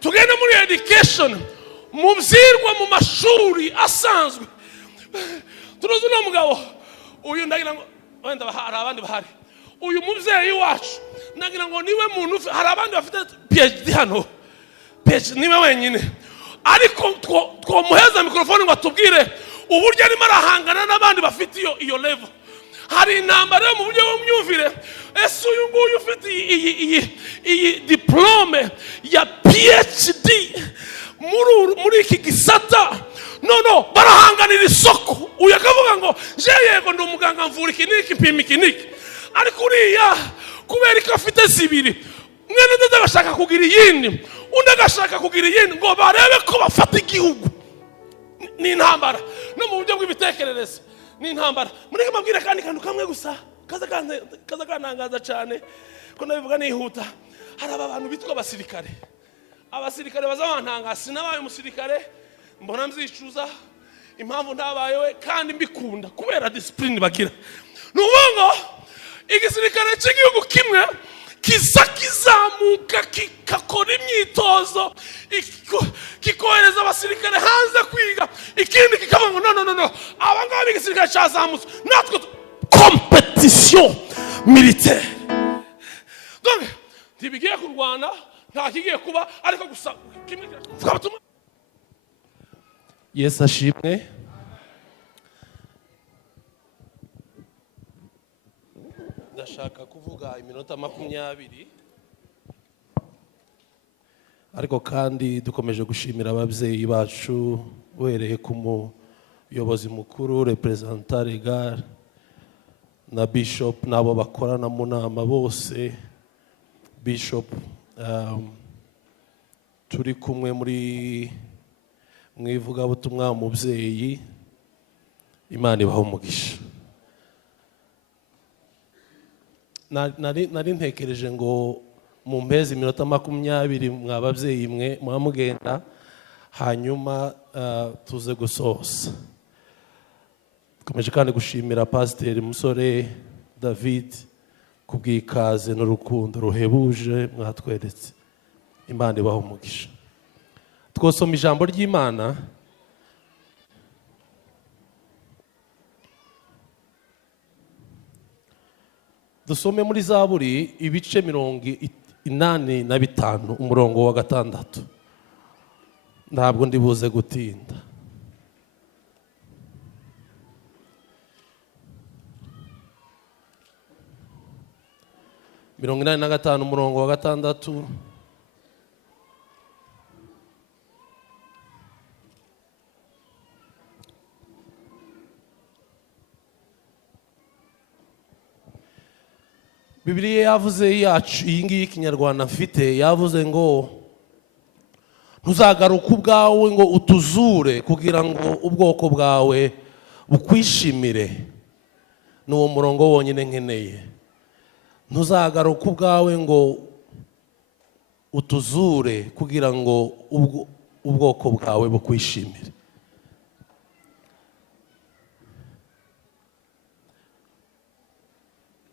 tugende muri education, mu byirwa mu mashuri asanzwe. Turuzi no mugabo uyu ndagira ngo wenda hari abandi bahari, uyu mubyeyi wacu ndagira ngo niwe muntu, hari abandi bafite PhD hano, PhD niwe wenyine, ariko twomuheza mikrofone ngo atubwire uburyo arimo arahangana n'abandi bafite iyo level. Hari intambara mu buryo bw'imyumvire. Ese uyu nguyu ufite iyi diplome ya PhD muri iki gisata, no barahanganira isoko. Uyu akavuga ngo je yego ndi umuganga mvura iki niki mpima iki niki, ariko uriya kubera ko afite zibiri, mwene ndetse agashaka kugira iyindi, undi agashaka kugira iyindi, ngo barebe ko bafata igihugu. Ni intambara no mu buryo bw'ibitekerezo, ni intambara. Mureke mabwire kandi kantu kamwe gusa kaza kanangaza cyane ko nabivuga nihuta. Hari abantu bitwa abasirikare. Abasirikare bazabantangaza, sinabaye umusirikare, mbona mzicuza impamvu ntabayewe kandi mbikunda kubera discipline bagira. Nubongo igisirikare cy'igihugu kimwe kizamuka kikakora imyitozo, kikohereza abasirikare hanze kwiga, ikindi kikavuga ngo no abangaba igisirikare cyazamutse natwe competition militaire. Donc tibigiye kurwana, nta kigiye kuba, ariko gusa kimwe twabatuma. Yesu ashimwe. Ndashaka kuvuga iminota 20, ariko kandi dukomeje gushimira ababyeyi bacu uhereye ku muyobozi mukuru, representant legal na bishop nabo bakorana mu nama bose. Bishop turi kumwe muri mwivuga butumwa umubyeyi, Imana ibaho umugisha. Nari ntekereje ngo mu mpezi iminota 20 mwababyeyi mwe mwamugenda, hanyuma tuze gusoza. Dukomeje kandi gushimira Pasiteri Musore David kubw'ikaze n'urukundo ruhebuje mwatweretse. Imana ibaho umugisha. Twosoma ijambo ry'Imana dusome muri Zaburi ibice 85 umurongo wa 6. Ntabwo ndibuze gutinda. Mirongo 85 umurongo wa 6. Bibiliya yavuze yacu, iyi ngiyi Kinyarwanda mfite, yavuze ngo ntuzagaruka ubwawe ngo utuzure kugira ngo ubwoko bwawe bukwishimire. N'uwo murongo wonyine nkeneye. Ntuzagaruka ubwawe ngo utuzure kugira ngo ubwoko bwawe bukwishimire.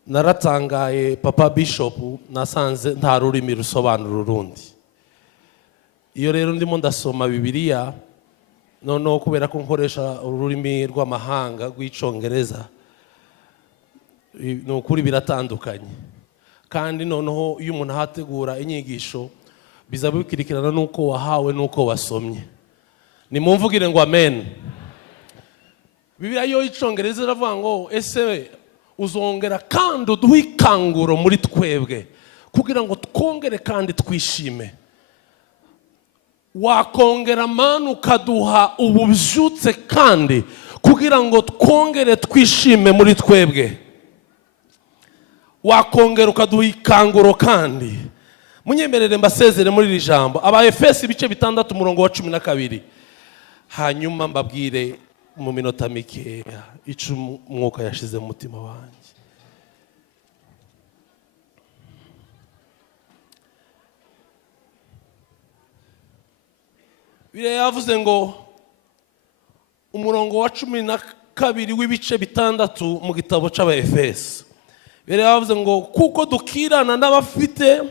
Naratangaye Papa Bishop, nasanze nta rurimi rusobanura urundi. Iyo rero ndimo ndasoma Bibiliya, noneho kubera ko nkoresha ururimi rw'amahanga rw'icyongereza, n'ukuri biratandukanye. Kandi noneho iyo umuntu ahategura inyigisho biza bikirikirana nuko wahawe nuko wasomye. Nimumvugire ngo amen. Bibiliya yo icyongereza iravuga ngo ese uzongera kandi uduhe ikanguro muri twebwe kugira ngo twongere kandi twishime. Wakongera Mana ukaduha ububyutse kandi kugira ngo twongere twishime muri twebwe. Wakongera ukaduha ikanguro kandi. Munyemerere mbasezere muri iri jambo Abaefesi ibice 6 umurongo wa 12. Hanyuma mbabwire mu minota mikeya icyo umwuka yashize mu mutima wanjye. Bibiliya yavuze ngo umurongo wa 12 w'ibice 6 mu gitabo cy'Abaefesi. Bibiliya yavuze ngo kuko dukirana n'abafite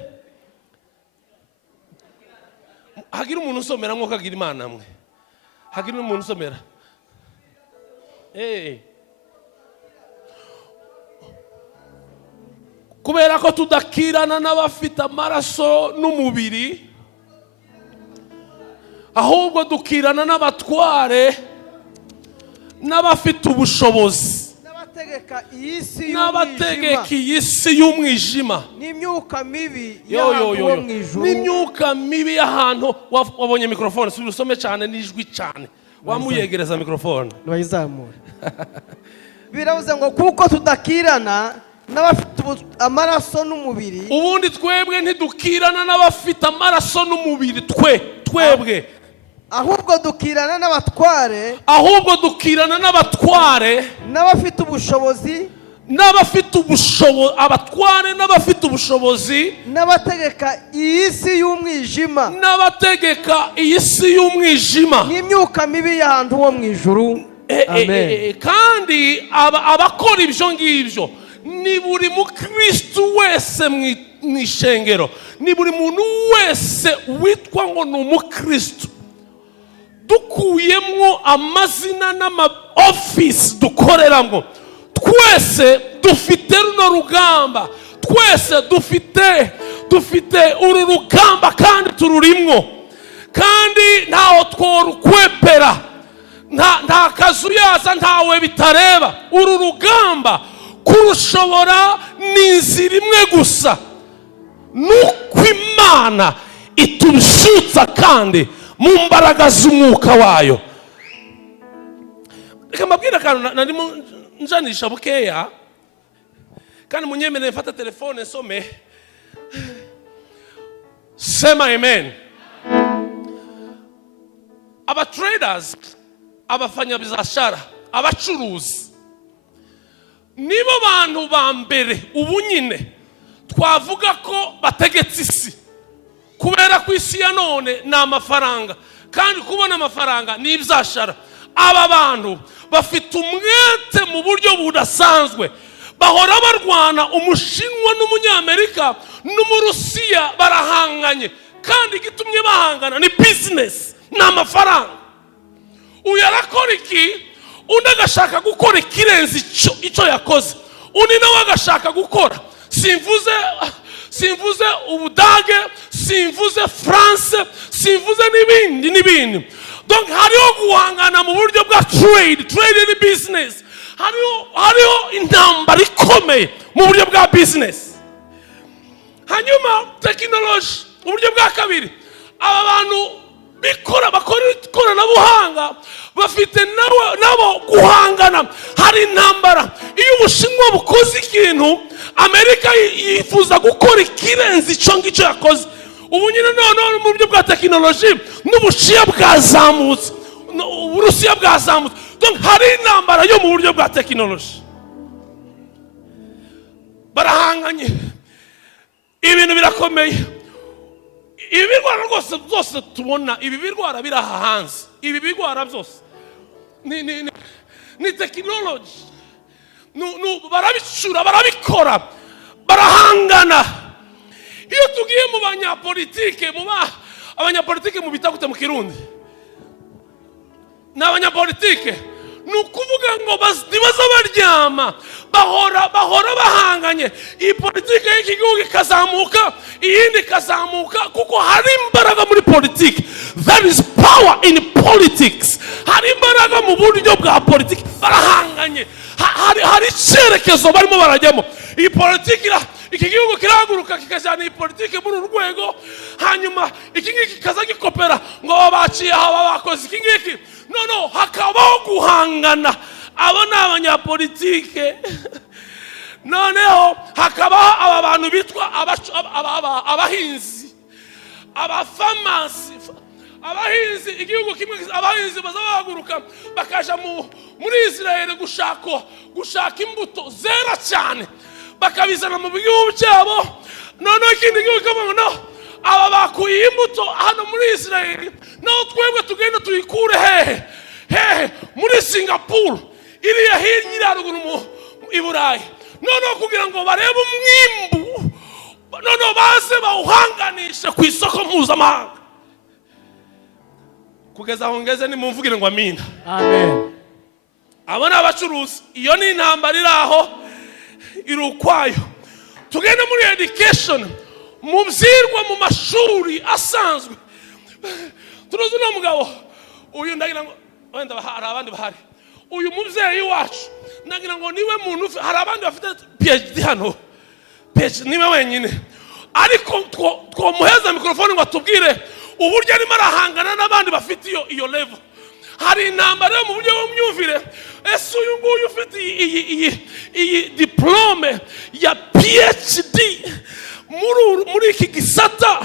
hagira umuntu usomera nko kagira Imana mwe, hagira umuntu usomera kubera ko tudakirana n'abafite amaraso n'umubiri, ahubwo dukirana n'abatware n'abafite ubushobozi n'abategeka iyi si y'umwijima n'imyuka mibi y'ahantu mu ijuru. n'imyuka mibi y'ahantu. Wabonye mikrofone, si usome cyane n'ijwi cyane, wamuyegereza mikrofone bayizamura. Biravuze ngo kuko tudakirana n'abafite amaraso n'umubiri. Ubundi twebwe ntidukirana n'abafite amaraso n'umubiri, twebwe ahubwo dukirana n'abatware, n'abafite ubushobozi, abatware n'abafite ubushobozi, n'abategeka iyi si y'umwijima, n'imyuka mibi y'ahantu ho mu ijuru. Amen. Kandi abakora ibyo ngibyo ni buri mukristo wese mu ishengero, ni buri muntu wese witwa ngo ni umukristo, dukuyemo amazina n'ama-office dukoreramo, twese dufite runo rugamba, twese dufite uru rugamba kandi tururimwo, kandi ntaho tworukwepera, nta kazu yaza ntawe bitareba. Uru rugamba kurushobora ni inzira imwe gusa, nuko Imana itubishutsa kandi mu mbaraga z'umwuka wayo. Reka mbabwira akantu narimo njanisha bukeya, kandi munyemerere mfata telefone nsome. Sema amen. Aba traders, abafanyabizashara, abacuruzi nibo bantu ba mbere ubu nyine twavuga ko bategetse isi, kubera ko isi ya none ni amafaranga, kandi kubona amafaranga ni ibyashara. Aba bantu bafite umwete mu buryo budasanzwe, bahora barwana. Umushinwa n'umunyamerika n'umurusiya barahanganye, kandi igitumye bahangana ni business, ni amafaranga. Uyu arakora iki, undi agashaka gukora ikirenze icyo yakoze, undi nawe agashaka gukora. Simvuze Ubudage, simvuze France, simvuze n'ibindi. Donc hariho guhangana mu buryo bwa trade ni business. Hariho intambara ikomeye mu buryo bwa business. Hanyuma technology, uburyo bwa kabiri, aba bantu bakora ikoranabuhanga bafite nabo guhangana. Hari intambara. Iyo Ubushinwa bukoze ikintu, Amerika yifuza gukora ikirenze icyo ngicyo yakoze. Ubu nyine none mu buryo bwa tekinoloji n'Ubushiya bwazamutse, Uburusiya bwazamutse. Donc hari intambara yo mu buryo bwa tekinoloji, barahanganye, ibintu birakomeye. Ibi birwara rwose byose tubona, ibi birwara biraha hanze, ibi birwara byose ni tekinoloji. Barabicura, barabikora, barahangana. Iyo tugiye mu abanyapolitike mu bita gute mu Kirundi, n'abanyapolitike ni ukuvuga ngo ntibaza baryama, bahora bahanganye. Iyi politike y'iki gihugu ikazamuka, iyindi ikazamuka, kuko hari imbaraga muri politiki. There is power in politics. Hari imbaraga mu buryo bwa politiki, barahanganye. Hari icyerekezo barimo barajyamo. Iyi politiki, iki gihugu kirahaguruka kikajyana iyi politiki muri uru rwego, hanyuma iki ngiki kikaza gikopera ngo babaciye aha bakoze iki ngiki. No, hakabaho guhangana. Abo ni abanyapolitike. Noneho hakabaho aba bantu bitwa abahinzi, abafamasi, abahinzi. Igihugu kimwe abahinzi bazabahaguruka bakaja muri Israel gushaka imbuto zera cyane, bakabizana mu gihugu cyabo. Noneho ikindi gihugu kavuga no, aba bakuye imbuto hano muri Israel, naho twebwe tugenda tuyikure hehe muri Singapore, iriya hirya haruguru mu Iburayi. Noneho kugira ngo barebe umwimbu, noneho baze bawuhanganishe ku isoko mpuzamahanga. kugeza aho ngeze nimumvugire ngo amina. Amen. Abo ni abacuruzi. Iyo ni intambara iri aho iri ukwayo. Tugende muri education, mu byirwa mu mashuri asanzwe. Turuzi no mugabo uyu ndagira ngo wenda hari abandi bahari. Uyu mubyeyi wacu ndagira ngo niwe muntu, hari abandi bafite PhD hano, PhD niwe wenyine, ariko twomuheza mikrofone ngo atubwire uburyo arimo arahangana n'abandi bafite iyo level. Hari intambara yo mu buryo bw'imyumvire. Ese uyu nguyu ufite iyi diplome ya PhD muri iki gisata,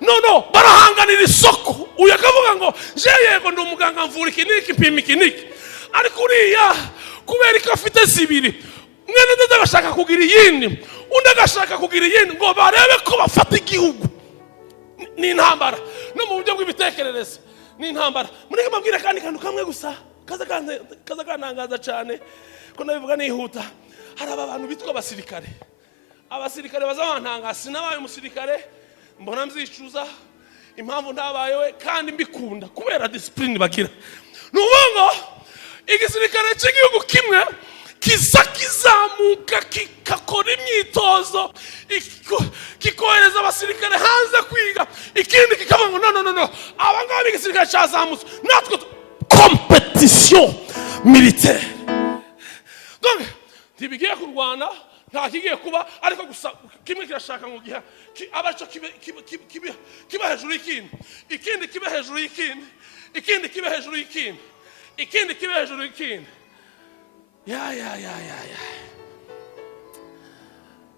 no barahanganira isoko. Uyu akavuga ngo je yego ndi umuganga mvura iki niki mpima iki niki, ariko uriya kubera ko afite zibiri, mwene ndetse agashaka kugira iyindi, undi agashaka kugira iyindi, ngo barebe ko bafata igihugu. Ni intambara no mu buryo bw'ibitekerezo, ni intambara. Mureke mabwire kandi kantu kamwe gusa kaza kanangaza cyane ko nabivuga nihuta. Hari abantu bitwa abasirikare. Abasirikare bazabantanga, sinabaye umusirikare, mbona mzicuza impamvu ndabayewe kandi mbikunda kubera discipline bagira. Nubongo igisirikare cy'igihugu kimwe kizamuka kikakora imyitozo, kikohereza abasirikare hanze kwiga, ikindi kikavuga no abangaba igisirikare cyazamutse natwe competition militaire. Donc ntibigiye kurwana, nta kigiye kuba, ariko gusa kimwe kirashaka ngo giha abaco kiba hejuru y'ikindi, ikindi kiba hejuru y'ikindi, ikindi kiba hejuru y'ikindi, ikindi kiba hejuru y'ikindi. Ya.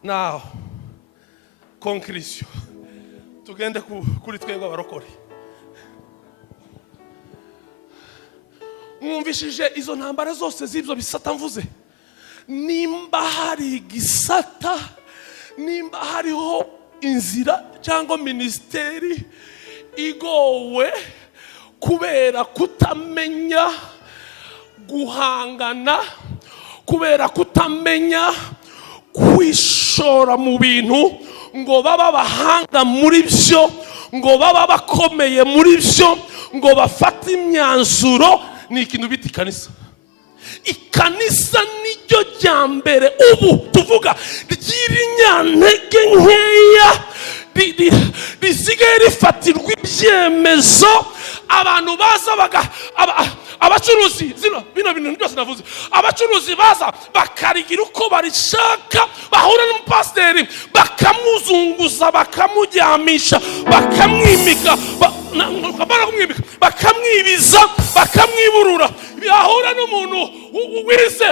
Now, conclusion. Tugende kuri twebwe abarokore. Mwumvishije izo ntambara zose z'ibyo bisata mvuze. Nimba hari igisata, nimba hariho inzira cyangwa ministeri igowe kubera kutamenya guhangana, kubera kutamenya kwishora mu bintu ngo baba bahanga muri byo, ngo baba bakomeye muri byo, ngo bafate imyanzuro, ni ikintu bita ikanisa. Ikanisa niryo rya mbere ubu tuvuga ry'irinyantege nkeya risigaye rifatirwa ibyemezo. Abantu baza abacuruzi bino bintu byose navuze, abacuruzi baza bakarigira uko barishaka, bahura n'umupasiteri bakamuzunguza, bakamujyamisha, bakamwimika, bakamwibiza, bakamwiburura. Bahura n'umuntu wize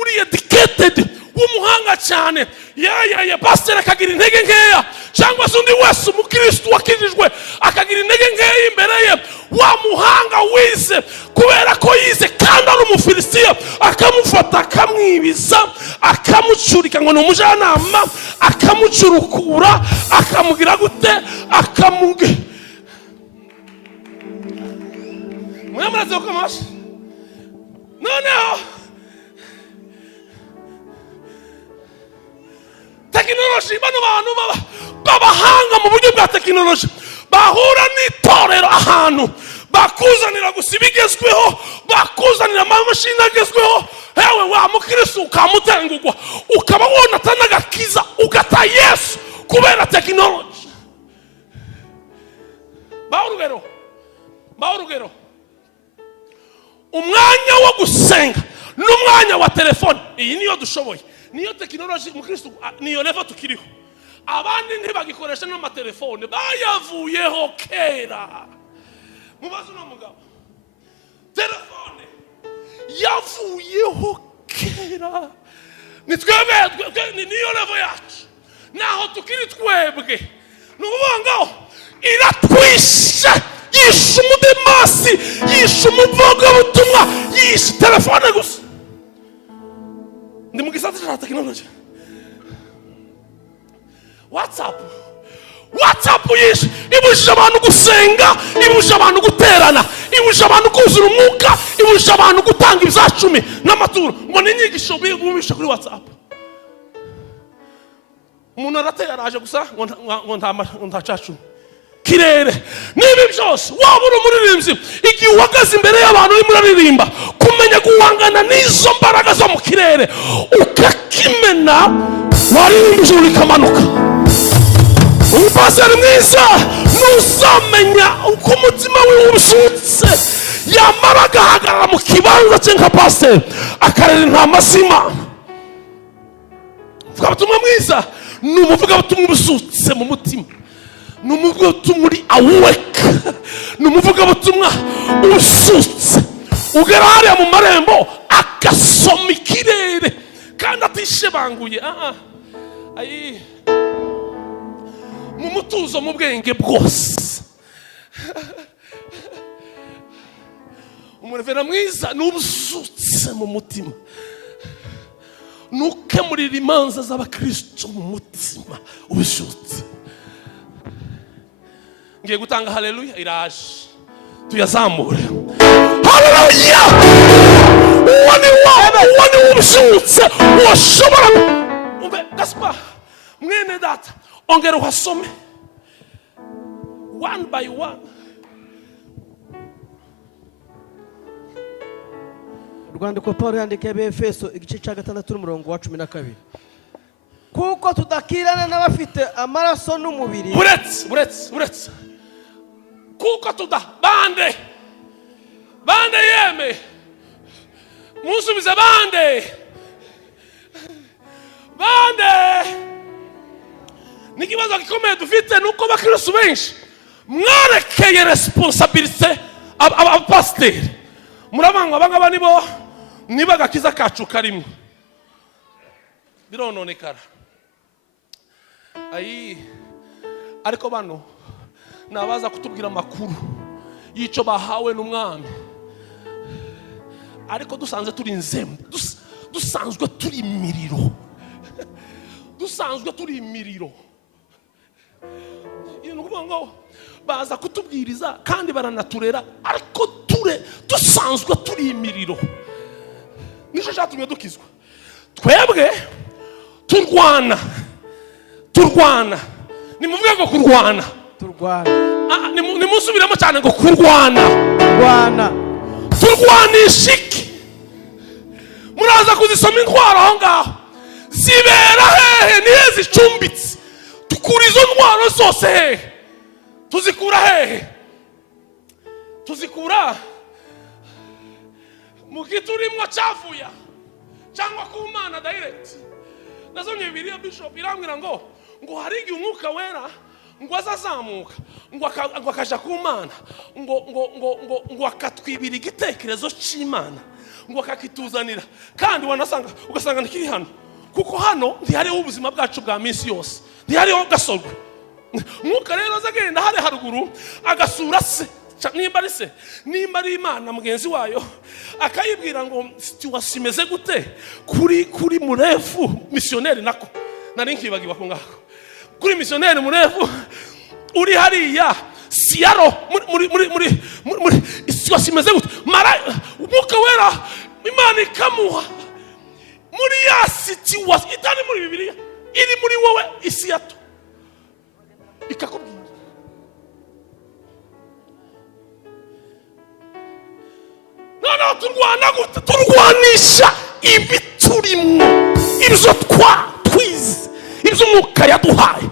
uri educated, w'umuhanga cyane, ya pasiteri akagira intege nkeya, cyangwa se undi wese umukristo wakijijwe akagira intege nkeya imbere ye. Wa muhanga wize kubera ko yize kandi ari umufilisitiya, akamufata akamwibiza, akamucurika ngo ni umujyanama, akamucurukura, akamugira gute, mwamaraze ukamasha. Noneho tekinoloji, bano bantu babahanga mu buryo bwa tekinoloji bahura n'itorero ahantu, bakuzanira gusa ibigezweho, bakuzanira amamashini agezweho. Hewe wa mukristo ukamutengugwa, ukaba wona atanagakiza, ugata Yesu kubera tekinoloji. Baurugero umwanya wo gusenga n'umwanya wa telefone, iyi niyo dushoboye, niyo tekinoloji mukristo, niyo level tukiriho. Abandi ntibagikoresha n'amatelefone, bayavuyeho kera. Mubazo no mugabo, telefone yavuyeho kera. Ni twebwe niyo level yacu, naho tukiri twebwe. Nukuvuga ngo iratwishe, yishe umudemasi, yishe umuvugabutumwa, yishe telefone gusa. Ndi mu gisata cya tekinoloji. WhatsApp yishe, ibujije abantu gusenga, ibujije abantu guterana, ibujije abantu kuzura umwuka, ibujije abantu gutanga ibya 10 n'amaturo. Ngo n'inyigisho bibumisha kuri WhatsApp. Umuntu arateye araje gusa ngo nta 10. kirere. Nibi byose waba uri umuririmbyi, igihe uhagaze imbere y'abantu urimo uraririmba, kumenya guhangana n'izo mbaraga zo mu kirere ukakimena, waririmba ijuru rikamanuka. Umupasiteri mwiza ntuzamenya uko umutima we ubusutse, yamara agahagarara mu kibanza cye nka pasiteri akarera intama z'Imana. Umuvugabutumwa mwiza ni umuvugabutumwa ubusutse mu mutima, ni umuvugabutumwa uri awake, ni umuvugabutumwa ubusutse ugera hariya mu marembo agasoma ikirere kandi atishebanguye. Mu mutuzo, mu bwenge bwose. Umurevera mwiza ni ubusutse mu mutima, nukemurira imanza z'abakristo mu mutima ubusutse. Ngiye gutanga haleluya, iraje tuyazamure. Haleluya! Uwani ubusutse washobora umbe. Gaspar mwene data, ongera uhasome one by one. Urwandiko Paulo yandikiye Efeso igice cya 6 umurongo wa 12. Kuko tudakirana n'abafite amaraso n'umubiri. Buretse. Kuko bande yeme. Musubize bande. Nikibazo gikomeye dufite nuko bakristo benshi mwarekeye responsabilité abapasiteri. Murabangwa abangaba niba agakiza kacu karimo birononekara. Ariko bano nabaza kutubwira amakuru y'icyo bahawe n'umwami, ariko dusanzwe turi inzembe, dusanzwe turi imiriro. Nukuvuga ngo baza kutubwiriza kandi baranaturera, ariko dusanzwe turi imiriro. Nicyo cyatumye dukizwa. Twebwe turwana. Nimuvuge ngo kurwana. Nimusubiremo cyane ngo kurwana. Turwanisha iki? Muraza kuzisoma intwaro aho ngaho. Zibera hehe? Nihe zicumbitse? Tukura izo ntwaro zose hehe? Tuzikura hehe? Tuzikura mu giturimo cyavuya cyangwa ku Mana direct. Nazomye Bibiliya Bishop irambwira ngo hari igihe umwuka wera ngo azazamuka ngo akaja ku Mana ngo akatwibira igitekerezo cy'Imana ngo akakituzanira, kandi ugasanga ntikiri hano, kuko hano ntihariho ubuzima bwacu bwa minsi yose, ntihariho gasorwe. Umwuka rero azagenda hari haruguru agasura se, nimba ari Imana mugenzi wayo, akayibwira ngo situation imeze gute kuri murefu missionnaire. Nako nari nkibagiba ko ngako kuri missionnaire murefu uri hariya siaro muri situation imeze gute. Umwuka wera Imana ikamuha muri ya situation itari muri Bibiliya, iri muri wowe isi yato, ikakubwira turwanisha ibiturimo, ibyo twize, ibyo umwuka yaduhaye.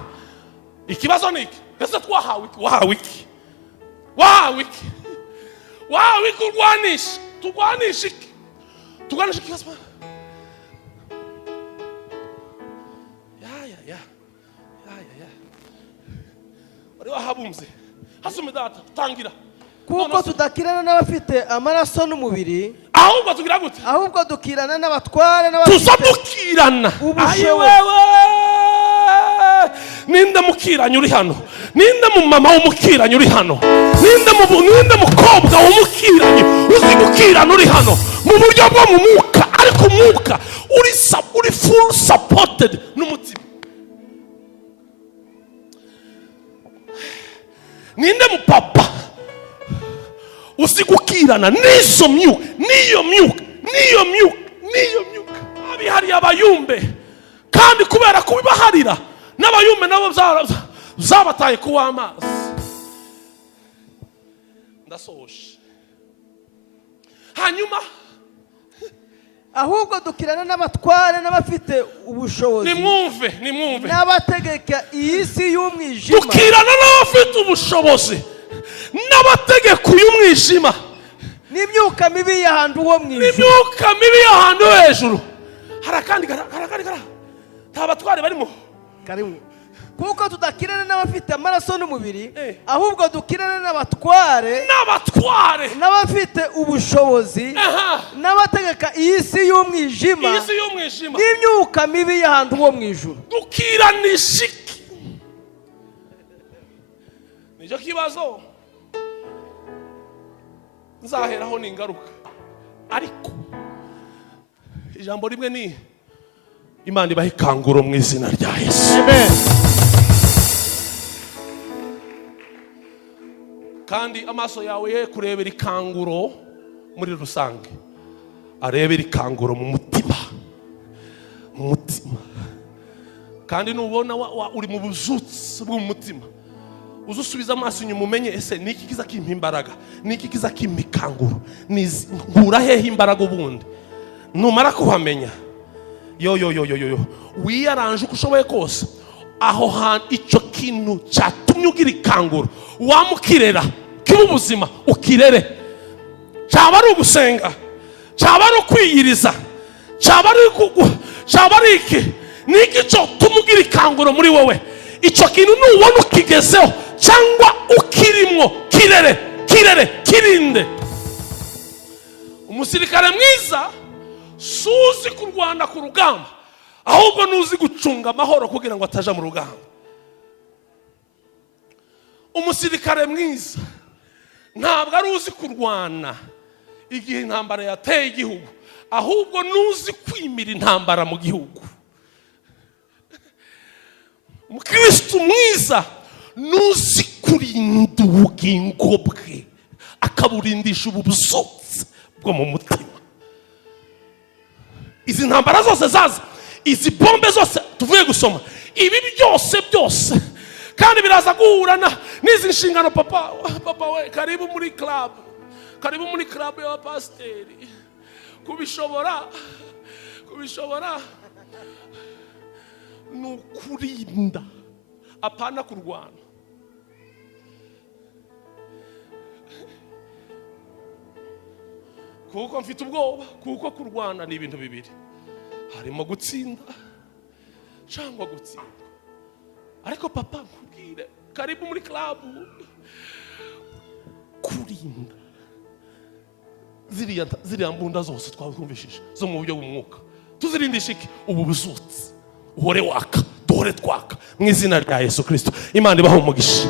Ikibazo ni iki? Ese twahawe iki? Turwanisha iki? Gaspar? Wari wahabumze. Hasume data tangira. Kuko tudakirana n'abafite amaraso n'umubiri, ahubwo tugira gute? Ahubwo dukirana n'abatware n'abafite. Tuzadukirana. Wewe ninde mukiranye uri hano? Ninde mu mama w'umukiranye uri hano? Ninde mukobwa w'umukiranye uzi gukirana uri hano? Mu buryo bwo mu mwuka, ariko umwuka uri full supported n'umutima. Ninde mu papa usigukirana niyo myuka abihari abayumbe, kandi kubera kubibaharira n'abayumbe nabo zabataye kuwa amazi. ndasohoje. Hanyuma ahubwo dukirana n'abatware n'abafite ubushobozi, nimwumve n'abategeka iyi si y'umwijima, dukirana n'abafite ubushobozi n'abategeka y'umwijima, n'imyuka mibi y'ahantu ho mu ijuru, n'imyuka mibi y'ahantu hejuru. Harakandi nta batware barimo. Karimu. Kuko tudakirana n'abafite amaraso n'umubiri, ahubwo dukirana n'abatware n'abafite ubushobozi, n'abategeka iyi si y'umwijima, n'imyuka mibi y'ahantu ho mu ijuru. Dukiranisha iki? Nicyo kibazo nzaheraho n'ingaruka. Ariko ijambo rimwe ni Imana ibahe ikanguro mu izina rya Yesu. Amen. Kandi amaso yawe ye kurebera ikanguro muri rusange, arebera ikanguro mu mutima. Kandi nubona uri mu buzutsi bw'umutima, uzusubiza amaso inyuma umenye ese niki kiza kimpa imbaraga, niki kiza kimpa ikanguro, nkura hehe imbaraga ubundi. Numara kuhamenya, yo wiyaranje uko ushoboye kose, aho hantu icyo kintu cyatumye ugira ikanguro wamukirera kiba ubuzima, ukirere. Cyaba ari ugusenga, cyaba ari ukwiyiriza, cyaba ari iki, niki cyo tumugira ikanguro muri wowe. Icyo kintu nubona ukigezeho cyangwa ukirimwo, kirinde. Umusirikare mwiza suzi kurwana ku rugamba, ahubwo nuzi gucunga amahoro kugira ngo ataja mu rugamba. Umusirikare mwiza ntabwo ari uzi kurwana igihe intambara yateye igihugu, ahubwo nuzi kwimira intambara mu gihugu. Umukristo mwiza nuzi kurinda ubugingo bwe, akaburindisha ubusutsi bwo mu mutima. Izi ntambara zose zaza, izi bombe zose tuvuye gusoma, ibi byose kandi biraza guhurana n'izi nshingano. Papa we, karibu muri club y'abapasiteri. Kubishobora nukurinda, apana kurwana. Kuko mfite ubwoba, kuko kurwana ni ibintu bibiri, harimo gutsinda cyangwa gutsindwa. Ariko papa nkubwire, karibu muri club, kurinda ziriya mbunda zose twumvishije zo mu buryo bw'umwuka, tuzirindisha iki? Ubu buzutsi uhore waka, duhore twaka mu izina rya Yesu Kristo. Imana ibahe umugisha.